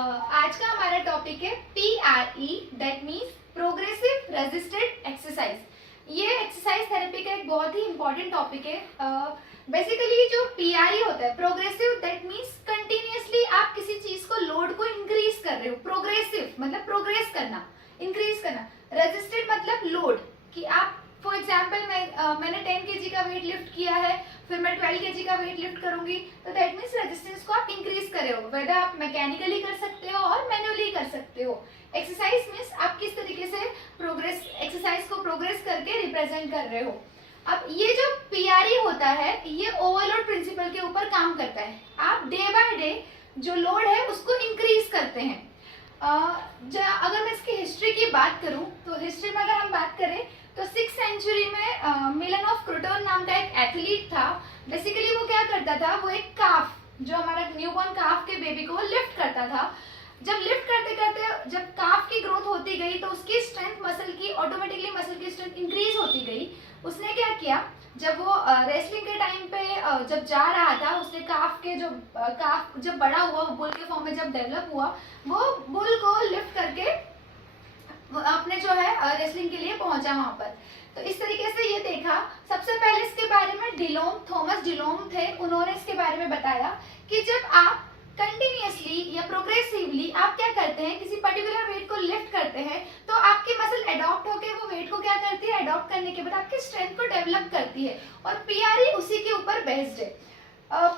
आज का हमारा टॉपिक है PRE, that means progressive resisted exercise. ये एक्सरसाइज थेरेपी का एक बहुत ही इंपॉर्टेंट टॉपिक है। बेसिकली जो PRE होता है, प्रोग्रेसिव, दैट मीन्स कंटिन्यूअसली आप किसी चीज को लोड को इंक्रीज कर रहे हो। प्रोग्रेसिव मतलब प्रोग्रेस करना, इंक्रीज करना। रेजिस्टेड मतलब लोड, कि आप फॉर एग्जाम्पल मैंने 10 kg का वेट लिफ्ट किया है, फिर मैं 12 kg का वेट लिफ्ट करूंगी, तो दैट मीन्स रेजिस्टेंस को आप इंक्रीज कर रहे हो। वेदर आप मैकेनिकली कर सकते हो और मैन्युअली कर सकते हो। एक्सरसाइज मीन्स आप किस तरीके से प्रोग्रेस, एक्सरसाइज को प्रोग्रेस करके रिप्रेजेंट कर रहे हो। अब ये जो PRE होता है, ये ओवरलोड प्रिंसिपल के ऊपर काम करता है। आप डे बाय डे जो लोड है उसको इंक्रीज करते हैं। अगर मैं इसकी हिस्ट्री की बात करूं, तो हिस्ट्री में अगर हम बात करें तो 6th सेंचुरी में मिलन ऑफ क्रोटोन नाम का एक एथलीट था। बेसिकली वो क्या करता था, वो एक काफ, जो हमारा न्यूबॉर्न काफ के बेबी को वो लिफ्ट करता था। जब लिफ्ट करते करते जब काफ की ग्रोथ होती गई तो उसकी स्ट्रेंथ, मसल की ऑटोमेटिकली मसल की स्ट्रेंथ इंक्रीज होती गई। उसने क्या किया, जब वो रेसलिंग के टाइम पे जब जा रहा था, उसने काफ के जो काफ जब बड़ा हुआ, बुल के फॉर्म में जब डेवलप हुआ, वो बुल को लिफ्ट करके अपने जो है रेसलिंग के लिए पहुंचा वहां पर। तो इस तरीके से ये देखा। सबसे पहले इसके बारे में डिलोम, थॉमस डिलोम थे, उन्होंने इसके बारे में बताया कि जब आप कंटिन्यूअसली या प्रोग्रेसिवली आप क्या करते हैं, किसी पर्टिकुलर वेट को लिफ्ट करते हैं, तो आपकी मसल एडॉप्ट होकर वो वेट को क्या करती है, एडॉप्ट करने के बाद आपकी स्ट्रेंथ को डेवलप करती है। और PRE उसी के ऊपर बेस्ड है।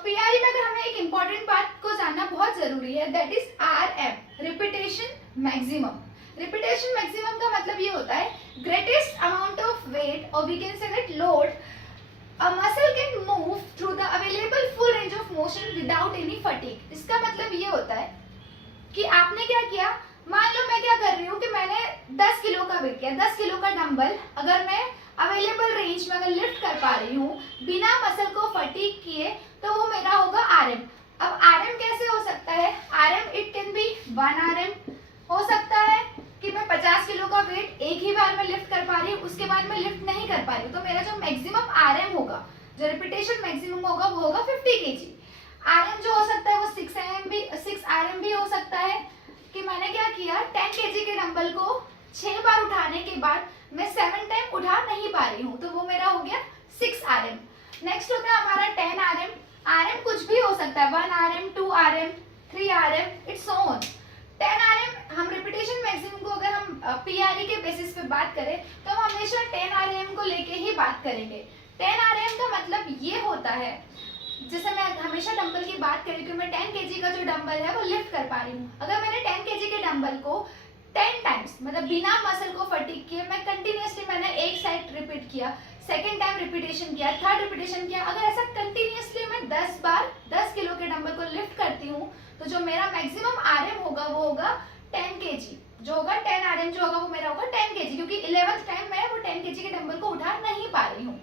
PRE में अगर हमें एक इंपॉर्टेंट बात को जानना बहुत जरूरी है, that is RM, repetition maximum. Repetition maximum का मतलब ये होता है ग्रेटेस्ट अमाउंट ऑफ वेट, और we can say that load a muscle can move through the available full range of motion without any fatigue। इसका मतलब ये होता है कि आपने क्या किया, मान लो मैं क्या कर रही हूँ कि मैंने 10 किलो का वेट किया, 10 किलो का डंबल अगर मैं अवेलेबल रेंज में अगर लिफ्ट कर पा रही हूँ बिना मसल को फटीग किए, तो वो मेरा होगा RM। अब RM कैसे हो सकता है, RM it can be 1 RM हो सकता है कि मैं 50 किलो का वेट एक ही बार में लिफ्ट कर पा रही हूँ, उसके बाद मैं लिफ्ट नहीं कर पा रही हूँ, तो मेरा जो मैक्सिमम RM होगा, जो रिपीटेशन मैक्सिमम होगा, वो होगा 50 kg। RM जो हो सकता है वो 6 RM भी हो सकता है, कि मैंने क्या किया, 10 kg के डंबल को 6 बार उठाने के बाद मैं 7 टाइम उठा नहीं पा रही हूँ, तो वो मेरा हो गया 6 RM। नेक्स्ट होता है हमारा 10 RM। RM कुछ भी हो सकता है, 1 RM, 2 RM, 3 RM, it's on. 10 RM हम रिपीटेशन मैक्सिमम को अगर हम PRE के बेसिस पे बात करें, तो हम हमेशा 10 RM को लेके ही बात करेंगे। 10 RM का मतलब ये होता है, जैसे मैं हमेशा डंबल की बात करी कि मैं 10 kg का जो डंबल है वो लिफ्ट कर पा रही हूँ। अगर मैंने 10 kg के डंबल को 10 टाइम्स, मतलब बिना मसल को फटीग किए, मैं कंटिन्यूअसली मैंने एक साइड रिपीट किया, सेकेंड टाइम रिपीटेशन किया, थर्ड रिपीटेशन किया, अगर ऐसा कंटिन्यूअसली मैं 10 बार 10 किलो के डंबल को लिफ्ट करती हूँ, तो जो मेरा मैक्सिमम RM होगा वो होगा 10 kg। जो होगा 10 RM जो होगा वो मेरा होगा 10 kg, क्योंकि 11th टाइम मैं वो 10 kg के डंबल को उठा नहीं पा रही हूँ।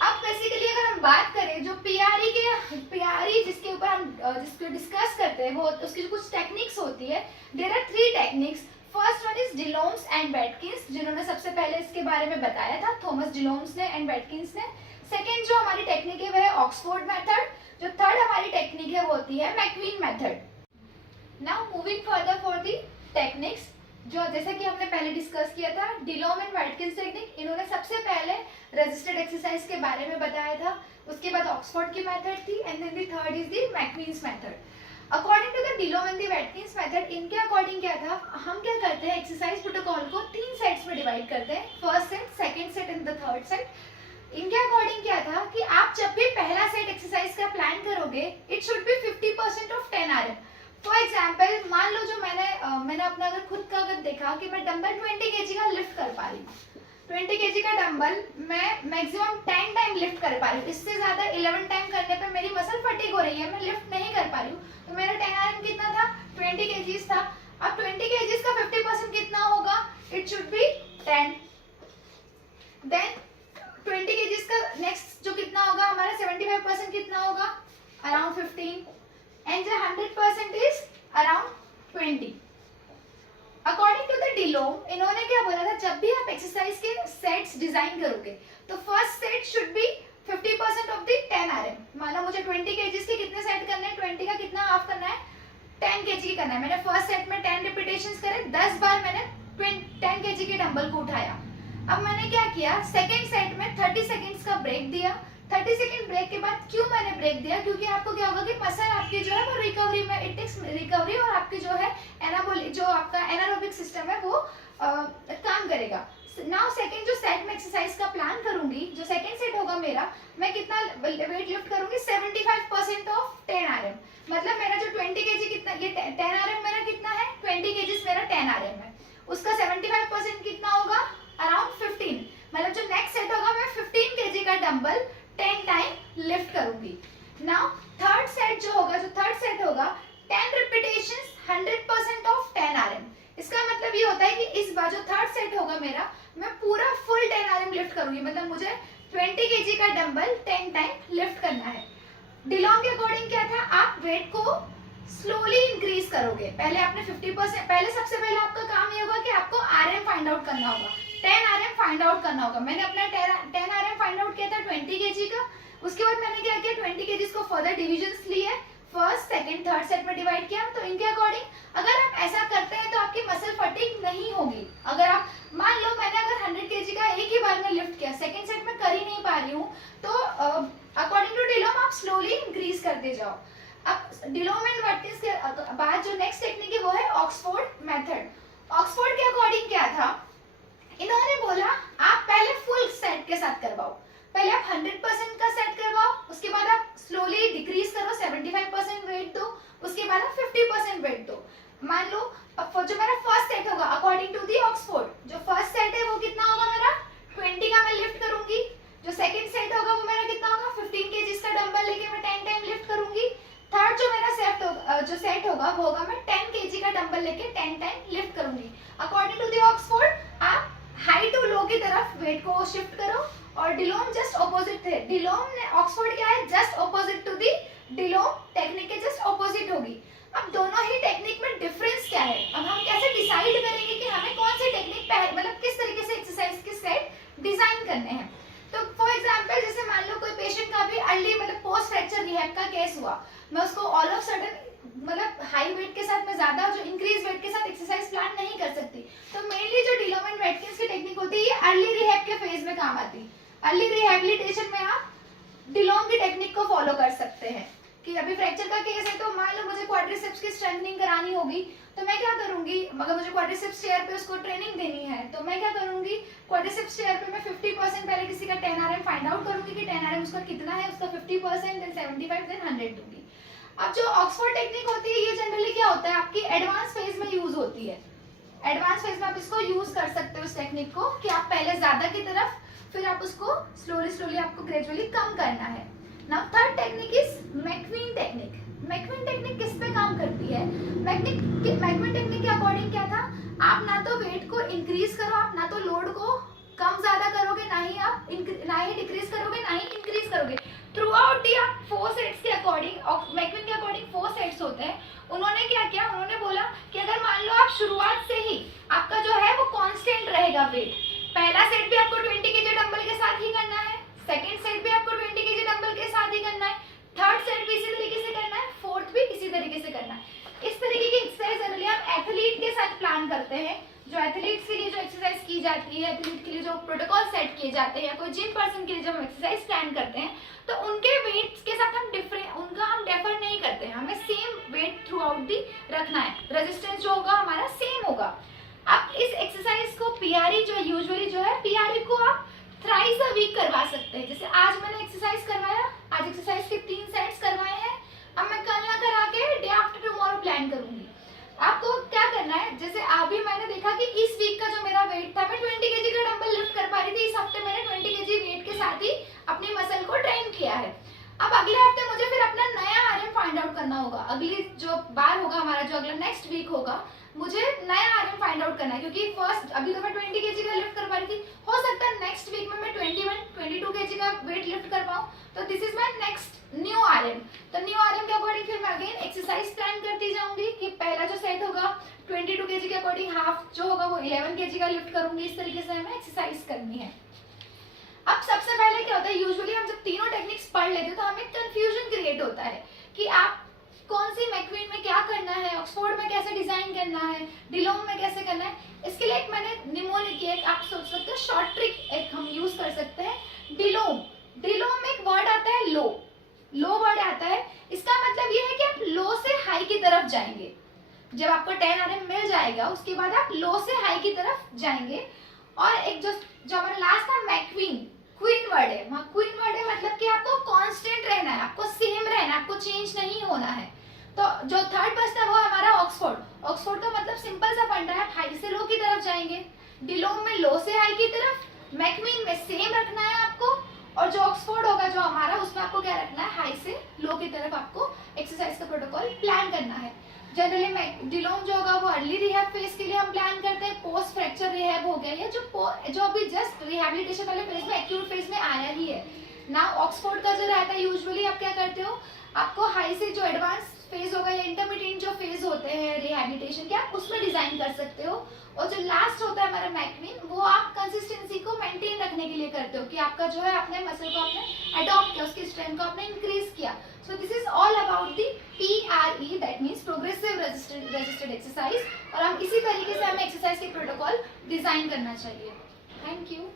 अब बेसिकली अगर हम बात करें जो PRE जिसके ऊपर हम जिसको डिस्कस करते हैं, वो उसकी कुछ टेक्निक्स होती है। There are 3 techniques. First one is DeLorme's and Watkins, जिन्होंने सबसे पहले इसके बारे में बताया था, थॉमस डिलोम्स ने एंड वैटकिंस ने। सेकेंड जो हमारी टेक्निक है वो है ऑक्सफोर्ड मेथड। जो थर्ड हमारी टेक्निक है वो होती है McQueen method. Now moving further for the techniques, जो जैसा कि हमने पहले डिस्कस किया था, डिलोम एंड वैटकिंस टेक्निक, इन्होंने सबसे पहले रेजिस्टेड एक्सरसाइज के बारे में बताया था। उसके बाद ऑक्सफोर्ड की मेथड थी, and then the third is the McQueen's method. According to the DeLorme and the Watkins method, इनके अकॉर्डिंग क्या था, हम क्या करते हैं, एक्सरसाइज प्रोटोकॉल को 3 सेट्स में डिवाइड करते हैं, first set, second set and the third set. इनके अकॉर्डिंग क्या था कि आप जब भी पहला सेट एक्सरसाइज का प्लान करोगे, it should B 50% of 10 RM। For example, मान लो जो मैंने अपना अगर खुद का अगर देखा कि मैं डंबल 20 kg का लिफ्ट कर पा रही हूँ, 20 kg का डंबल मैं मैक्सिमम 10 टाइम लिफ्ट कर पा रही हूँ, इससे ज्यादा 11 टाइम करने पे मेरी मसल फटीग हो रही है, मैं लिफ्ट नहीं कर पा रही हूँ, तो मेरा 10 RM कितना था, 20 kg था। अब 20 kg का 50% कितना होगा, it should be 10। Then 20 kg का नेक्स्ट जो कितना होगा हमारा 75% कितना होगा, around 15, and the 100% is around 20। According to the डिलोम, इन्होंने क्या बोला था, जब भी आप एक्सरसाइज के सेट्स डिजाइन करोगे, तो first set should be 50% of the 10 RM। मानो मुझे 20 kg के कितने सेट करने हैं, 20 का कितना हाफ करना है, 10 kg की करना है। मैंने फर्स्ट सेट में 10 रिपीटेशंस करे, 10 बार मैंने 10 kg के डंबल को उठाया। अब मैंने क्या किया, सेकेंड सेट में 30 सेकेंड्स का ब्रेक दिया। 30 सेकेंड ब्रेक के बाद क्यों मैंने ब्रेक दिया, क्योंकि आपको क्या होगा कि मसल आपकी जो है वो रिकवरी में, इट टेक्स रिकवरी, और आपकी जो है एनाबोलिक, जो आपका एनारोबिक सिस्टम है वो काम करेगा। नाउ सेकंड जो सेट में एक्सरसाइज का प्लान करूंगी, जो सेकंड सेट होगा मेरा, मैं कितना वेट लिफ्ट करूंगी, 75% ऑफ 10 RM। मतलब मेरा जो 20 kg कितना, ये 10 RM मेरा कितना है, 20 kg मेरा 10 RM है, उसका 75% कितना होगा, अराउंड 15। मतलब जो नेक्स्ट सेट होगा मैं 15 kg का डंबल 10 टाइम लिफ्ट करूंगी। नाउ थर्ड सेट जो होगा, जो थर्ड सेट होगा 10 रिपीटेशंस 100% ऑफ 10 RM। इसका मतलब ये होता है कि इस बार जो थर्ड सेट होगा मेरा, मैं पूरा फुल 10 RM लिफ्ट करूंगी। मतलब मुझे 20 kg का डंबल 10 टाइम लिफ्ट करना है। डिलोंग के अकॉर्डिंग क्या था, आप वेट को स्लोली इंक्रीज करोगे। पहले आपने 50%, पहले सबसे पहले आपका काम ये होगा कि आपको RM फाइंड आउट करना होगा, 10 RM फाइंड आउट करना होगा। मैंने अपना 10 RM फाइंड आउट किया था 20 kg का। उसके बाद मैंने क्या किया, 20 kg को फर्दर डिविजन्स लिए, फर्स्ट सेकंड थर्ड सेट में डिवाइड किया। तो इनके अकॉर्डिंग अगर आप ऐसा करते हैं तो आपकी मसल फटीग नहीं होगी। अगर आप मान लो मैंने अगर 100 kg का एक ही बार में लिफ्ट किया, सेकंड सेट में कर ही नहीं पा रही हूँ, तो अकॉर्डिंग टू डिलोम आप स्लोली इंक्रीज करते जाओ। अब डिलोम एंड वर्टिस के बाद जो नेक्स्ट टेक्निक है वो है ऑक्सफोर्ड मेथड। ऑक्सफोर्ड के अकॉर्डिंग क्या था, इन्होंने बोला आप पहले फुल सेट के साथ करवाओ, पहले आप 100% का सेट करवाओ, उसके बाद आप स्लोली डिक्रीज करो, 75% वेट दो, उसके बाद आप 50% वेट दो। मान लो अब जो मेरा फर्स्ट सेट होगा अकॉर्डिंग टू दी ऑक्सफोर्ड, जो फर्स्ट सेट है वो कितना होगा मेरा 20 का मैं लिफ्ट करूंगी। जो सेकंड सेट होगा वो मेरा कितना होगा, 15 kg का डंबल लेके मैं 10 टाइम लिफ्ट करूंगी। थर्ड जो मेरा सेट होगा वो होगा मैं 10 kg का डंबल लेके 10 टाइम लिफ्ट करूंगी। अकॉर्डिंग टू दी ऑक्सफोर्ड आप हाई टू लो की तरफ वेट को शिफ्ट करो, और डिलोम जस्ट ऑपोजिट थे। डिलोम ने ऑक्सफोर्ड क्या है, just opposite to the DeLorme technique के जस्ट ऑपोजिट होगी। अब दोनों ही टेक्निक में डिफरेंस क्या है, अब हम कैसे डिसाइड करेंगे कि हमें कौन सी टेक्निक, मतलब किस तरीके से एक्सरसाइज के सेट डिजाइन करने हैं। तो फॉर एग्जांपल जैसे मान लो कोई पेशेंट का भी अर्ली मतलब पोस्ट फ्रैक्चर रिहैब का केस हुआ, मैं उसको ऑल ऑफ सडन मतलब हाई वेट के साथ, मैं ज्यादा जो इंक्रीज वेट के साथ एक्सरसाइज प्लान नहीं कर सकती। तो मेनली जो डिलोम एंड वेटकिंस की टेक्निक होती है ये अर्ली रिहैब के फेज में काम आती है। अर्ली रिहैबिलिटेशन में आप डिलोम की टेक्निक को फॉलो कर सकते हैं। कि अभी फ्रैक्चर का केस है तो मान लो मुझे क्वाड्रिसेप्स की स्ट्रेंथनिंग करानी होगी, तो मैं क्या करूंगी, मगर मुझे क्वाड्रिसेप्स चेयर पे उसको ट्रेनिंग देनी है, तो मैं क्या करूंगी, क्वाड्रिसेप्स चेयर पे मैं 50% पहले किसी का 10 RM फाइंड आउट करूंगी कि 10 RM उसका कितना है, उसका 50%, देन 75, देन 100 दूंगी। अब जो ऑक्सफोर्ड टेक्निक होती है ये जनरली क्या होता है, आपकी एडवांस फेज में यूज होती है। एडवांस फेज में आप इसको यूज कर सकते हो इस टेक्निक को, कि आप पहले ज्यादा की तरफ, फिर आप उसको स्लोली स्लोली आपको ग्रेजुअली कम करना है। Now third technique is McQueen technique. McQueen technique किस पे काम करती है, मैकवीन टेक्निक के अकॉर्डिंग क्या था, आप ना तो वेट को इंक्रीज करो, आप ना तो लोड को कम ज्यादा करोगे, ना ही डिक्रीज करोगे, ना ही इंक्रीज करोगे। थ्रू आउट दी आप 4 सेट्स के अकॉर्डिंग, मैकवीन के अकॉर्डिंग 4 सेट्स होते हैं। उन्होंने क्या किया, उन्होंने बोला कि अगर मान लो आप शुरुआत से ही आपका जो है वो कांस्टेंट रहेगा वेट, पहला सेट भी आपको 20 kg डंबल के साथ ही करना है, सेकंड सेट भी आपको 20 kg डंबल के साथ ही करना है, थर्ड सेट भी इसी तरीके से करना है, फोर्थ भी इसी तरीके से करना है। इस तरीके की एक्सरसाइज जनरली आप एथलीट के साथ प्लान करते हैं। जो एथलीट्स के लिए जो एक्सरसाइज की जाती है, एथलीट के लिए जो प्रोटोकॉल सेट किए जाते हैं, या कोई जिम पर्सन के लिए जब हम एक्सरसाइज प्लान करते हैं तो उनके वेट्स के साथ हम डेफर नहीं करते हैं, हमें same weight throughout the रखना है, रेजिस्टेंस जो होगा हमारा सेम होगा। अब इस एक्सरसाइज को पीआरई जो यूजुअली जो है, पीआरई को आप थ्राइस अ वीक करवा सकते हैं। जैसे आज मैंने एक्सरसाइज करवाया, आज एक्सरसाइज के 3 सेट्स करवाए हैं, अब मैं कल ना करा के डे आफ्टर टुमारो प्लान करूंगी। आपको क्या करना है, जैसे अभी मैंने देखा कि इस वीक का जो मेरा वेट था, मैं 20 kg का डंबल लिफ्ट कर पा रही थी, इस हफ्ते मैंने 20 kg वेट के साथ ही अपनी मसल को ट्रेन किया है। अब अगले हफ्ते मुझे फिर अपना नया RM फाइंड आउट करना होगा, अगली जो बार होगा हमारा, जो अगला नेक्स्ट वीक होगा, मुझे नया RM फाइंड आउट करना है, क्योंकि फर्स्ट अभी तो मैं 20 kg का लिफ्ट कर पा रही थी, हो सकता है नेक्स्ट वीक में मैं 21-22 kg का वेट लिफ्ट कर पाऊं, तो this is my next new RM। तो न्यू RM के अकॉर्डिंग फिर मैं अगेन एक्सरसाइज प्लान करती जाऊंगी कि पहला जो सेट होगा 22 kg के अकॉर्डिंग, हाफ जो होगा वो 11 kg का लिफ्ट करूंगी। इस तरीके से हमें एक्सरसाइज करनी है। अब सबसे पहले क्या होता है, यूजुअली हम जब तीनों टेक्निक्स पढ़ लेते हैं तो हमें कंफ्यूजन क्रिएट होता है कि आप कौन सी मैकवीन में क्या करना है, ऑक्सफोर्ड में कैसे डिजाइन करना है, डिलोम में कैसे करना है, इसके लिए एक मैंने निमोनिक की एक आप सोच सकते हो शॉर्ट ट्रिक एक हम यूज कर सकते हैं, डिलोम। डिलोम में एक वर्ड आता है लो, लो वर्ड आता है, इसका मतलब ये है कि आप लो से हाई की तरफ जाएंगे। जब आपको 10 RM मिल जाएगा उसके बाद आप लो से हाई की तरफ जाएंगे। और एक जो हमारा लास्ट था मैकवीन, क्वीन वर्ड है, वहाँ क्वीन वर्ड है मतलब कि आपको कांस्टेंट रहना है, आपको सेम रहना है, आपको चेंज नहीं होना है। तो जो थर्ड बचता है वो हमारा ऑक्सफोर्ड। ऑक्सफोर्ड का मतलब सिंपल सा फंडा है, हाई से लो की तरफ जाएंगे, डिलोम में लो से हाई की तरफ, मैकवीन में सेम रखना है आपको, और जो ऑक्सफोर्ड होगा जो हमारा उसमें आपको क्या रखना है, हाई से लो की तरफ आपको एक्सरसाइज का प्रोटोकॉल प्लान करना है। जनरली डिलोम जो होगा वो अर्ली रिहैब फेज के लिए हम प्लान करते हैं, पोस्ट फ्रैक्चर रिहैब हो गया, या जो अभी जस्ट रिहैबिलिटेशन वाले फेज में एक्यूट फेज में आया ही है ना। ऑक्सफोर्ड का जो रहता है यूजुअली आप क्या करते हो, आपको हाई से जो एडवांस फेज होगा या इंटरमीडिएट जो फेज होते हैं रिहैबिलिटेशन के, आप उसमें डिजाइन कर सकते हो। और जो लास्ट होता है हमारा मैकवीन, वो आप कंसिस्टेंसी को मेंटेन रखने के लिए करते हो कि आपका जो है अपने मसल को आपने अडॉप्ट किया, उसकी स्ट्रेंथ को आपने इंक्रीज किया। So this is all about the PRE, that means progressive resisted exercise. और हम इसी तरीके से हमें एक्सरसाइज के प्रोटोकॉल डिजाइन करना चाहिए। Thank you.